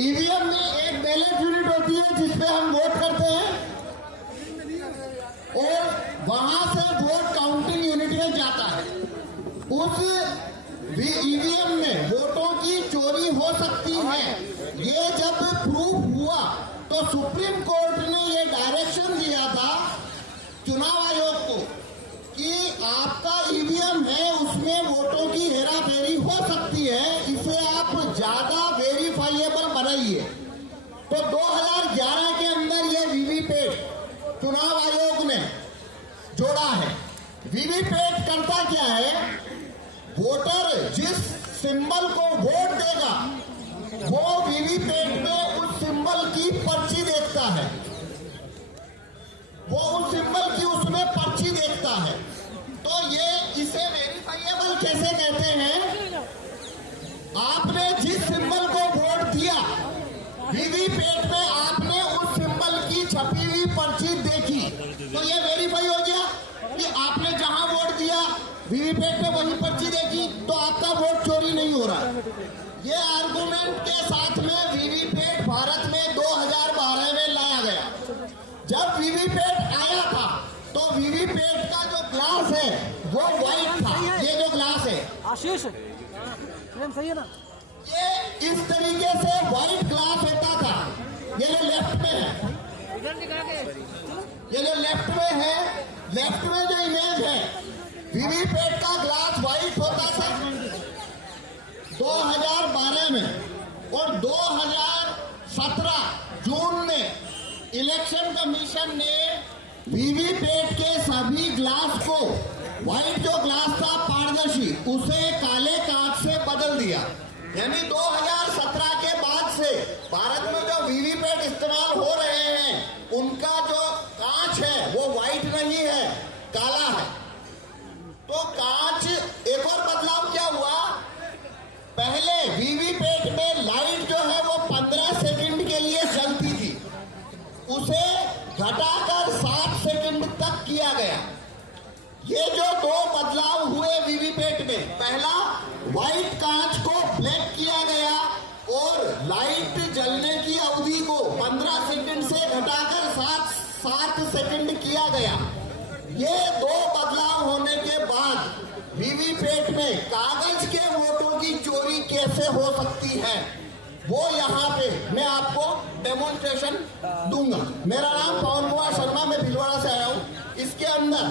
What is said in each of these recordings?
EVM में एक ballot unit होती है जिसपे हम वोट करते हैं और वहां से वोट काउंटिंग यूनिट में जाता है। उस ईवीएम में वोटों की चोरी हो सकती है। ये जब प्रूफ हुआ तो सुप्रीम कोर्ट ने ये डायरेक्शन दिया था चुनाव आयोग को कि आपका ईवीएम है उसमें वोटों की हेराफेरी हो सकती है, इसे आप ज्यादा वेरीफाइएबल बनाइए। तो 2011 के अंदर ये वीवीपैट चुनाव आयोग ने जोड़ा है। वीवीपैट करता क्या है, वोटर जिस सिंबल को वोट देगा वो वीवीपैट में उस सिंबल की पर्ची देखता है, वो उस सिंबल की उसमें पर्ची देखता है। तो ये इसे वेरीफाइएबल कैसे कहते हैं, आपने जिस सिंबल को वोट दिया वीवीपैट में आपने उस सिंबल की छपी हुई पर्ची देखी तो ये वेरीफाई हो गया कि आपने जहां वोट दिया वीवीपैट में वही पर्ची देखी तो आपका वोट चोरी नहीं हो रहा। ये आर्गुमेंट के साथ में वीवीपैट भारत में 2012 में लाया गया। जब वीवीपैट आया था तो वीवीपैट का जो ग्लास है वो व्हाइट था। ये जो ग्लास है आशीष सही है ना, ये इस तरीके से व्हाइट ग्लास होता था। ये जो लेफ्ट में है, ये जो लेफ्ट में है, लेफ्ट में जो इमेज है वीवीपैट का ग्लास व्हाइट होता था 2012 में। और 2017 जून में इलेक्शन कमीशन ने वीवीपैट के सभी ग्लास को, व्हाइट जो ग्लास था पारदर्शी, उसे काले कांच से बदल दिया। यानी 2017 के बाद से भारत में जो वीवीपैट इस्तेमाल हो रहे हैं उनका जो कांच है वो व्हाइट नहीं है, काला है। तो कांच, एक और बदलाव क्या हुआ, पहले वीवीपैट में लाइट जो है वो 15 सेकंड के लिए जलती थी, उसे घटाकर 7 सेकंड तक किया गया। ये जो दो बदलाव हुए वीवीपैट में, पहला व्हाइट कांच को ब्लैक किया गया और लाइट जलने की अवधि को 15 सेकंड से घटाकर 7 सेकंड किया गया। ये दो बदलाव होने के बाद वीवीपैट में कागज के वोटों की चोरी कैसे हो सकती है वो यहाँ पे मैं आपको डेमोन्स्ट्रेशन दूंगा। मेरा नाम पवन कुमार शर्मा, मैं भीलवाड़ा से आया हूँ। इसके अंदर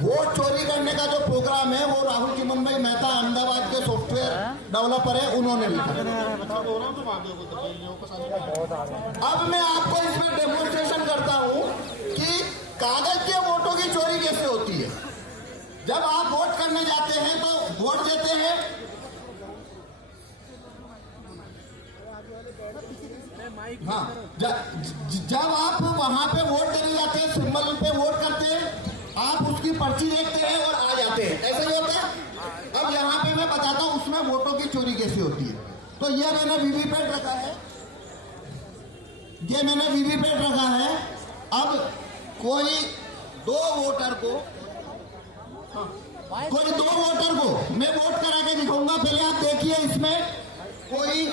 वोट चोरी करने का जो प्रोग्राम है वो राहुल चिमन भाई मेहता अहमदाबाद के सॉफ्टवेयर डेवलपर है, उन्होंने लिखा। अब मैं आपको इसमें डेमोन्स्ट्रेशन करता हूँ कि कागज के वोटों की चोरी कैसे होती है। जब आप वोट करने जाते हैं तो वोट देते हैं, हाँ, जब आप वहां पे वोट देने जाते हैं, सिंबल पे वोट करते हैं, आप उसकी पर्ची देखते हैं और आ जाते हैं, ऐसा ही होता है। अब यहाँ पे मैं बताता हूँ उसमें वोटों की चोरी कैसे होती है। तो ये मैंने वीवीपैट रखा है, ये मैंने वीवीपैट रखा है। अब कोई दो वोटर को मैं वोट करा के दिखाऊंगा। पहले आप देखिए इसमें कोई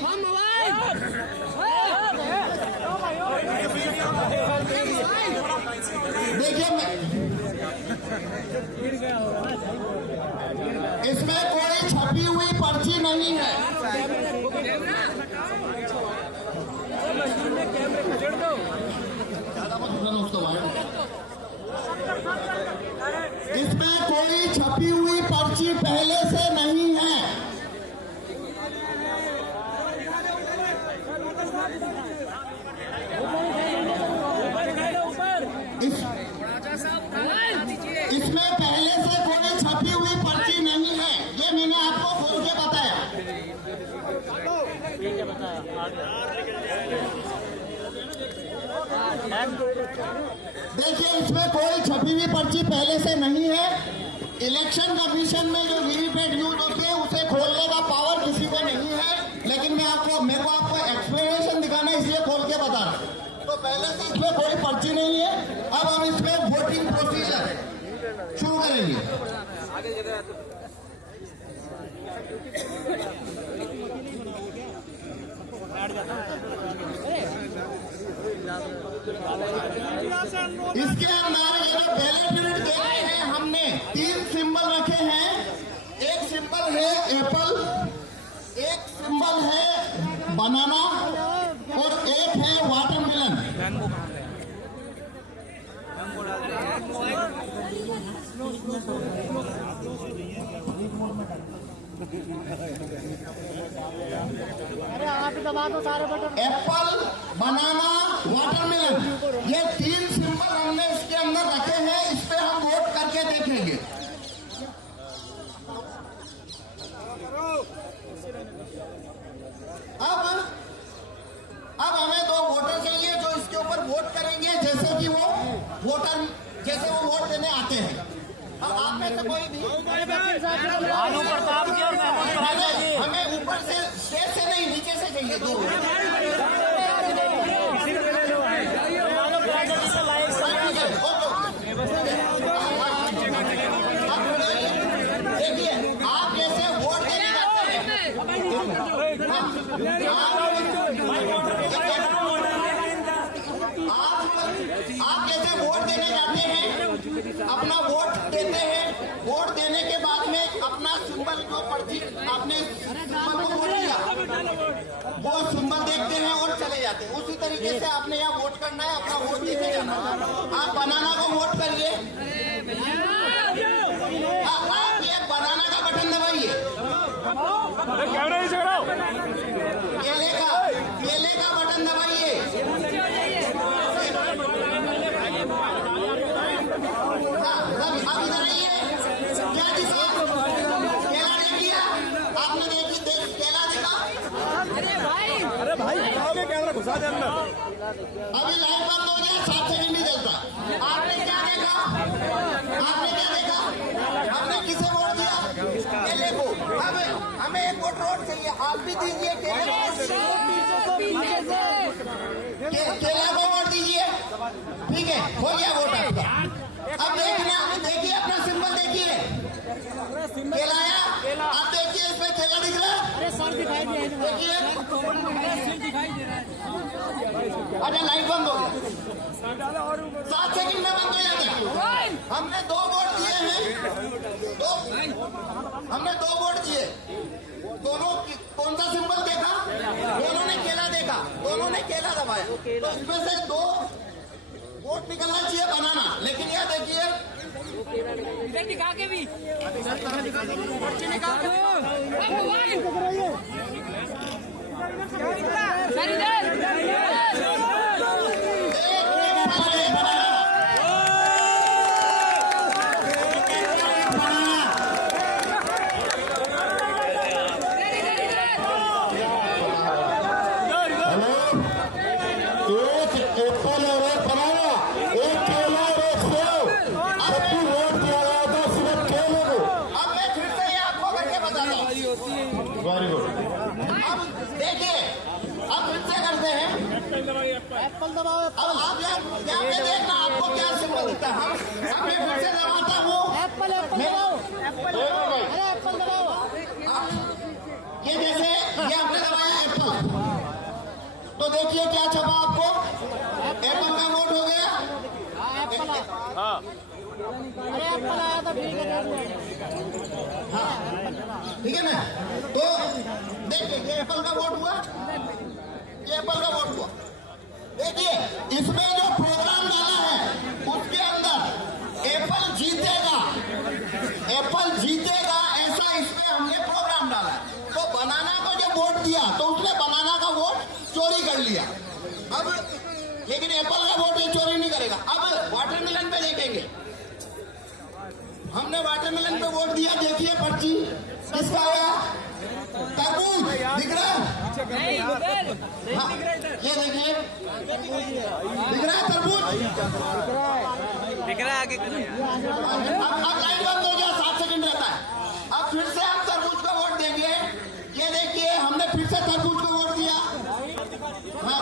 देखिए इसमें कोई छपी हुई पर्ची नहीं है। इसमें कोई छपी हुई पर्ची पहले से नहीं है। इसमें पहले से कोई छपी हुई पर्ची नहीं है, ये मैंने आपको खोल के बताया। देखिए इसमें कोई छपी हुई पर्ची पहले से नहीं है। इलेक्शन कमीशन में जो वीवीपैट यूज होती है उसे खोलने का पावर किसी को नहीं है, लेकिन मेरे को आपको एक्सप्लेनेशन दिखाना है इसलिए खोल के बता रहा हूं। तो पहले से इसमें कोई पर्ची नहीं है। अब हम इसमें वोटिंग प्रोसीजर शुरू करेंगे। बैठ जाता है। इसके अंदर ये जो बैलेट यूनिट देख रहे हैं हमने 3 सिंबल रखे हैं। एक सिंबल है एप्पल, एक सिंबल है बनाना और एक है वाटरमेलन। अरे आप दबा दो सारे बटन। एप्पल, बनाना, वाटरमेलन, ये 3 सिंबल हमने इसके अंदर रखे हैं। इस पे हम वोट करके देखेंगे। अब हमें 2 वोटर चाहिए जो इसके ऊपर वोट करेंगे, जैसे कि वो वोट देने आते हैं। अब आप में से कोई भी भानु प्रताप जी और महमूद राजा जी। हमें ऊपर से स्टेज से नहीं, नीचे से चाहिए 2। देखिए, आप जैसे वोट देने जाते हैं, आप जैसे वोट देने जाते हैं, अपना वोट देते हैं। वोट देने के बाद में अपना सिंबल जो पर्ची आपने सिंबल को वोट दिया, वो सिंबल देखते हैं और चले जाते हैं। उसी तरीके से आपने यहाँ वोट करना है, अपना वोट देके जाना है। आप बनाना को वोट करिए। आप ये बनाना का बटन दबाइए। केले का बटन दबाइए। अब इधर आइए। क्या दिखा? केला देख लिया आपने? केला देखा? अरे भाई कैमरा घुसा दे अंदर। अभी लाइट बंद हो गया, 7 सेकंड नहीं चलता। आपने क्या देखा? हमने किसे वोट दिया? केले को। अब हमें एक वोट चाहिए, आप भी दीजिए। केला को वोट दीजिए। ठीक है, हो गया वोट आपका। अब देखिए अपना सिंबल देखिए। केला आया? आप देखिए, इसमें केला दिख रहा है? अरे सर दिखाई दे देखिए, सिर दिखाई दे रहा है। अच्छा लाइट बंद हो गया। 7 सेकंड में बंद हो जाता है। हमने 2 वोट दिए हैं। हमने 2 वोट दिए। दोनों कौन सा सिंबल देखा? दोनों ने केला देखा, दोनों ने केला दबाया। तो इसमें से 2 वोट निकलना चाहिए बनाना। लेकिन यह देखिए, इधर दिखा के भी निकाल वेरी गुड। अब देखिए, अब फिर से करते हैं। एप्पल दबाओ। अब आप यहाँ पे देखना आपको क्या सिंबल दिखता है। हमें फिर से दबाता हूँ। एप्पल दबाओ। अरे एप्पल दबाओ। ये जैसे ये आपने दबाया एप्पल, तो देखिए क्या छपा आपको? एप्पल का वोट हो गया। हाँ अरे एप्पल आया था। ठीक है, हाँ ठीक है ना। तो देखिए ये एप्पल का वोट हुआ, ये एप्पल का वोट हुआ। देखिए इसमें जो प्रोग्राम डाला है उसके अंदर एप्पल जीतेगा ऐसा इसमें हमने प्रोग्राम डाला है। तो बनाना को जब वोट दिया तो उसने बनाना का वोट चोरी कर लिया। अब लेकिन एप्पल का वोट ये चोरी नहीं करेगा। अब वाटरमेलन पे देखेंगे। हमने वाटरमेलन पे वोट दिया। देखिए पर्ची किसका आया? तरबूज दिख रहा है? हाँ, ये देखिए दिख रहा है तरबूज। दिख रहा है आगे। अब लाइट बंद हो गया, 7 सेकंड रहता है। अब फिर से आप तरबूज का वोट देंगे। ये देखिए हमने फिर से तरबूज को वोट दिया। हाँ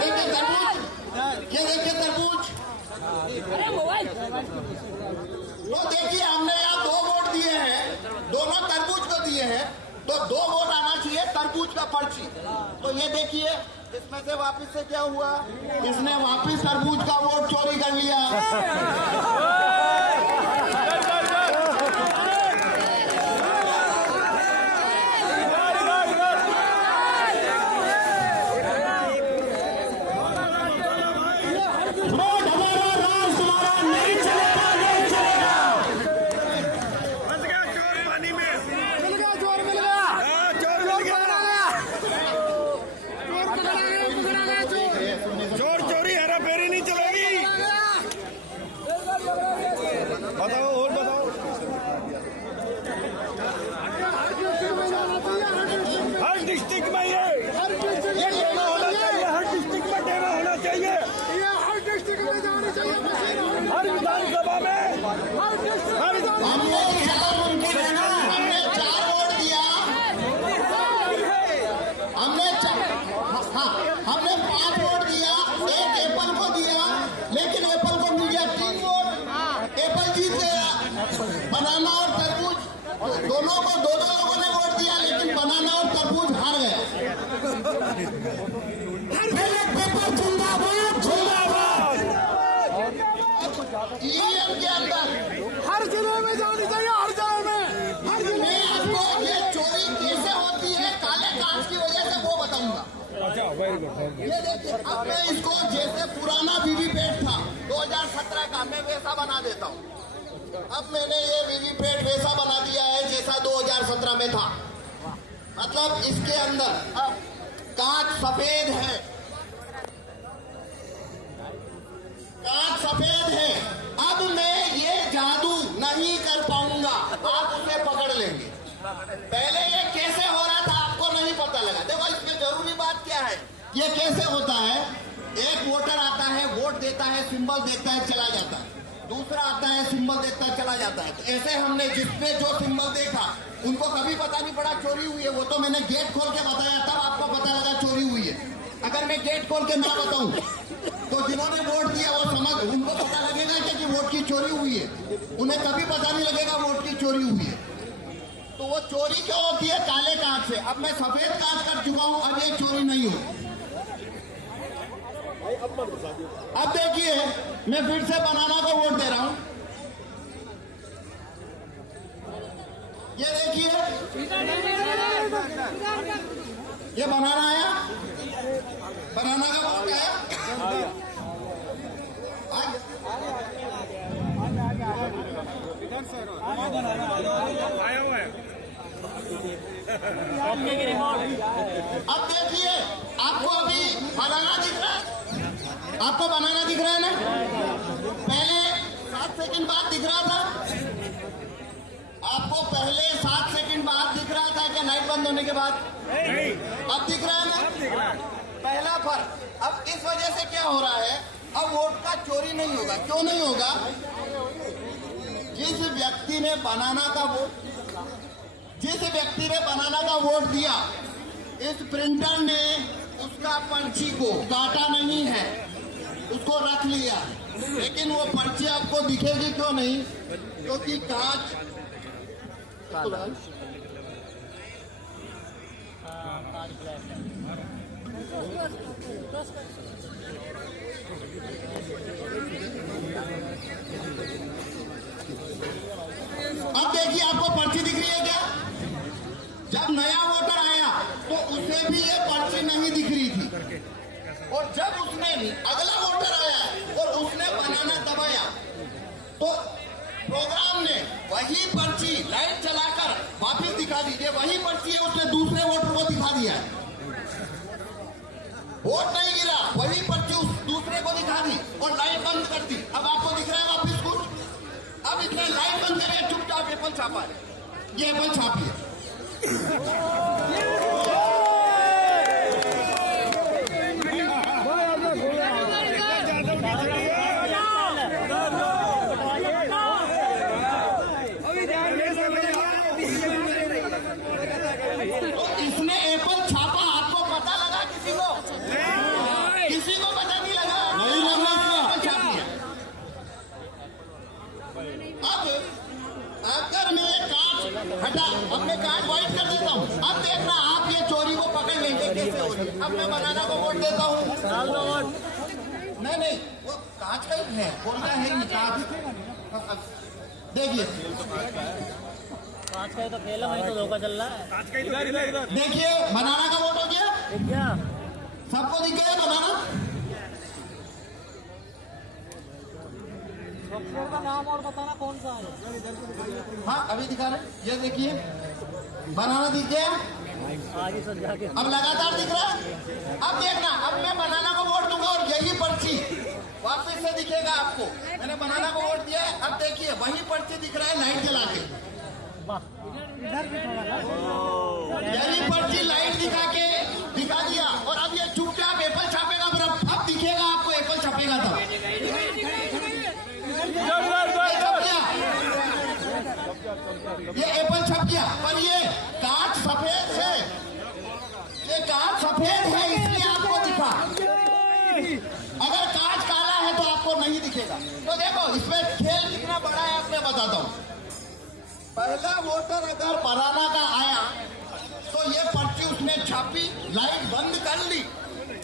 देखिए तरबूज, ये देखिए तरबूज। तो देखिए हमने यहाँ 2 वोट दिए हैं, दोनों तरबूज को दिए हैं। तो 2 वोट आना चाहिए तरबूज का पर्ची। तो ये देखिए इसमें से वापस से क्या हुआ? इसने वापस तरबूज का वोट चोरी कर लिया। डिस्ट्रिक्ट में ये डेरा होना चाहिए, हर डिस्ट्रिक्ट में डेरा होना चाहिए, ये हर डिस्ट्रिक्ट में जाना चाहिए, हर विधानसभा में, हर हमने 4 वोट दिया, हमने 5 वोट दिया, एक एप्पल को दिया, लेकिन एप्पल को मिल गया 3 वोट। एप्पल जीत गया। बनाना और तरबूज दोनों को 2-2 लोगों ने वोट दिया, लेकिन बनाना और तरबूज हार गए। ईवीएम के अंदर हर जिले में जानी चाहिए, हर जिले में, हर जिले मैं आपको ये चोरी कैसे होती है काले कांच की वजह से वो बताऊंगा। ये देखिए, अब मैं इसको जैसे पुराना वीवीपैट था 2017 का, मैं वैसा बना देता हूँ। अब मैंने ये वीवीपैट वैसा बना दिया है जैसा 2017 में था। मतलब इसके अंदर अब कांच सफेद है, कांच सफेद है। अब मैं ये जादू नहीं कर पाऊंगा, आप उसे पकड़ लेंगे। पहले ये कैसे हो रहा था आपको नहीं पता लगा। देखो इसमें जरूरी बात क्या है, ये कैसे होता है। एक वोटर आता है, वोट देता है, सिंबल देखता है, चला जाता है। दूसरा आता है, सिंबल देखता है, चला जाता है। तो ऐसे हमने जिसने जो सिंबल देखा उनको कभी पता नहीं पड़ा चोरी हुई है। वो तो मैंने गेट खोल के बताया, तब आपको पता लगा चोरी हुई है। अगर मैं गेट खोल के ना बताऊं तो जिन्होंने वोट दिया वो समझ, उनको पता लगेगा कि वोट की चोरी हुई है। उन्हें कभी पता नहीं लगेगा वोट की चोरी हुई है। तो वो चोरी क्यों होती है? काले कांच से। अब मैं सफेद कांच कर चुका हूं, अब ये चोरी नहीं हो। अब देखिए, मैं फिर से बनाना को वोट दे रहा हूं। ये देखिए, ये बनाना आया, बनाना का वोट आया। आया हुआ है। अब देखिए, आपको अभी बनाना दिख रहा है, आपको बनाना दिख रहा है ना? पहले 7 सेकंड बाद दिख रहा था। आपको पहले 7 सेकंड बाद दिख रहा था क्या लाइट बंद होने के बाद? अब दिख रहा है ना? पहला फर्क। अब इस वजह से क्या हो रहा है, अब वोट का चोरी नहीं होगा। क्यों नहीं होगा? जिस व्यक्ति ने बनाना का वोट दिया, इस प्रिंटर ने उसका पर्ची को काटा नहीं है, उसको रख लिया। लेकिन वो पर्ची आपको दिखेगी क्यों नहीं? क्योंकि कांच अब देखिए, आपको पर्ची दिख रही है क्या? जब नया वोटर आया तो उसे भी ये पर्ची नहीं दिख रही थी, और जब उसने अगला वोटर आया और उसने बनाना दबाया तो प्रोग्राम ने वही पर्ची लाइट चलाकर वापस दिखा दी। ये वही पर्ची है, उसने दूसरे वोटर को दिखा दिया। वोट नहीं गिरा, वही पर्ची उस दूसरे को दिखा दी और लाइट बंद कर दी। अब आपको दिख रहा है वापिस कुछ? अब इसने लाइट बंद करे, चुपचाप एप्पल छापा है। ये एप्पल छापी है। तो इसने एप्पल छापा, आपको पता लगा? किसी को पता नहीं लगा? नहीं लगा। छापी है। अब अगर मैं कांच हटा, अब मैं कांच व्हाइट कर देता हूं। अब बनाना को वोट देता हूँ। डाल दो वोट। नहीं नहीं, वो कांच का ही है, बोलना है ही कांच। देखिए पाँच का ही तो खेल है, वहीं तो धोखा चल रहा है। देखिए, बनाना का वोट हो गया, ठीक क्या? सबको दिख गया बनाना। सॉफ्टवेयर का नाम और बताना कौन सा है। हाँ अभी दिखा रहे, ये देखिए बनाना दिख गया। आज ही सब जाके अब लगातार दिख रहा है। अब देखना, अब मैं बनाना को वोट दूंगा और यही पर्ची वापस से दिखेगा आपको। मैंने बनाना को वोट दिया है, अब देखिए वही पर्ची दिख रहा है लाइट जला के। यही पर्ची लाइट दिखा दिया और अब ये चुपचाप एप्पल छापेगा, पर अब दिखेगा आपको एप्पल छपेगा तब। ये एप्पल छप गया, पर ये कांच सफेद है, ये कांच सफेद है इसलिए आपको दिखा। अगर कांच काला है तो आपको नहीं दिखेगा। तो देखो इसमें खेल कितना बड़ा है, आप मैं बताता हूँ। पहला वोटर अगर बनाना का आया तो ये पर्ची उसने छापी, लाइट बंद कर ली,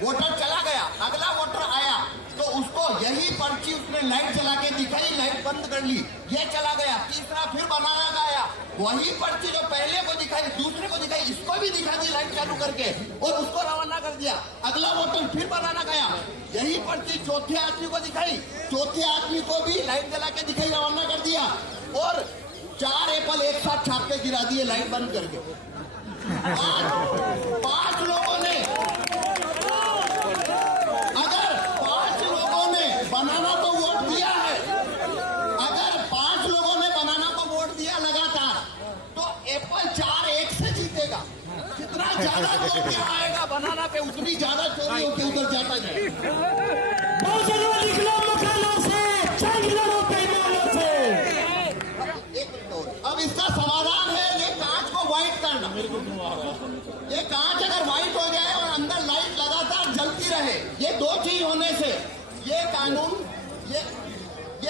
वोटर चला गया। अगला वोटर आया तो उसको यही पर्ची उसने लाइट जला के दिखाई, लाइट बंद कर ली, ये चला गया। तीसरा फिर बनाना का आया, वही पर्ची जो पहले को दिखाई, दूसरे को दिखाई, इसको भी दिखा दी लाइट चालू करके और उसको रवाना कर दिया। अगला वोटर फिर बनाना गया, यही पर्ची चौथे आदमी को दिखाई, चौथे आदमी को भी लाइट जला के दिखाई, रवाना कर दिया और 4 एप्पल एक साथ छाप के गिरा दिए लाइट बंद करके। 5 लोगों ने, अगर 5 लोगों ने बनाना को वोट दिया है, अगर 5 लोगों ने बनाना को वोट दिया लगातार, तो एप्पल 4-1 से जीतेगा। जितना ज्यादा वोट आएगा बनाना पे, उतनी ज्यादा चोरी होकर उधर जाता है। अब इसका समाधान है ये कांच को व्हाइट करना। ये कांच अगर व्हाइट हो जाए और अंदर लाइट लगातार जलती रहे, ये 2 चीज होने से ये कानून, ये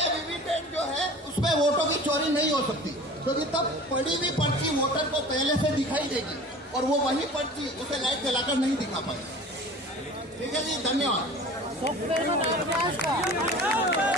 वीवीपैट जो है उसमें वोटों की चोरी नहीं हो सकती, क्योंकि तब पड़ी हुई पर्ची वोटर को पहले से दिखाई देगी और वो वही पर्ची उसे लाइट जलाकर नहीं दिखा पाएगी। ठीक है जी, धन्यवाद। सॉफ्टवेयर का नाम क्या है इसका?